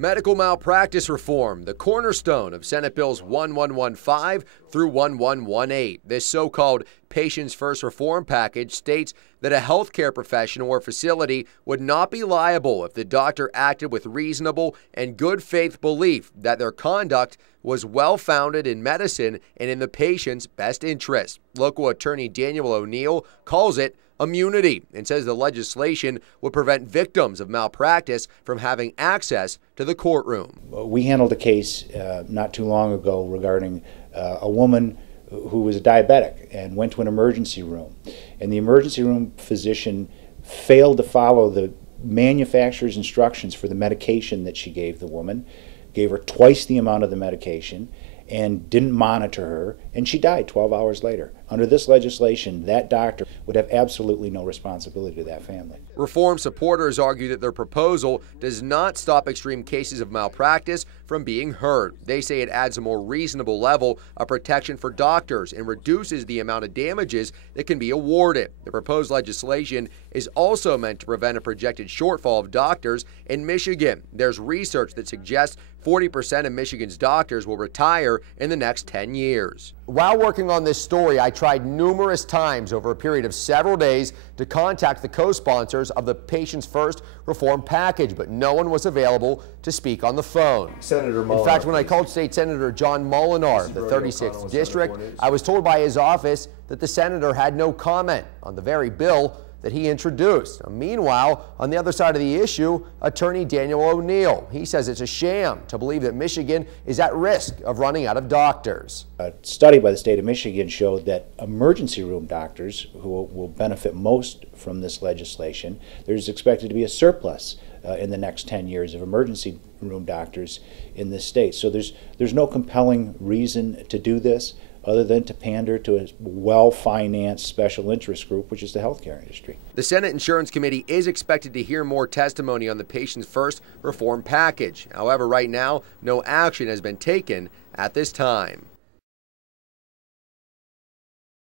Medical malpractice reform, the cornerstone of Senate Bills 1115 through 1118. This so-called Patients First reform package states that a healthcare professional or facility would not be liable if the doctor acted with reasonable and good faith belief that their conduct was well-founded in medicine and in the patient's best interest. Local attorney Daniel O'Neill calls it immunity and says the legislation would prevent victims of malpractice from having access to the courtroom. We handled a case not too long ago regarding a woman who was a diabetic and went to an emergency room. And the emergency room physician failed to follow the manufacturer's instructions for the medication that she gave the woman, gave her twice the amount of the medication, and didn't monitor her, and she died 12 hours later. Under this legislation, that doctor would have absolutely no responsibility to that family. Reform supporters argue that their proposal does not stop extreme cases of malpractice from being heard. They say it adds a more reasonable level of protection for doctors and reduces the amount of damages that can be awarded. The proposed legislation is also meant to prevent a projected shortfall of doctors in Michigan. There's research that suggests 40% of Michigan's doctors will retire in the next 10 years. While working on this story, I tried numerous times over a period of several days to contact the co-sponsors of the Patients First reform package, but no one was available to speak on the phone. Senator Molinar, in fact, when I called State Senator John Molinar of the 36th District, I was told by his office that the senator had no comment on the very bill that he introduced. Meanwhile, on the other side of the issue, attorney Daniel O'Neill. He says it's a sham to believe that Michigan is at risk of running out of doctors. A study by the state of Michigan showed that emergency room doctors, who will benefit most from this legislation, there's expected to be a surplus in the next 10 years of emergency room doctors in this state. So there's no compelling reason to do this other than to pander to a well-financed special interest group, which is the healthcare industry. The Senate Insurance Committee is expected to hear more testimony on the Patients First reform package. However, right now, no action has been taken at this time.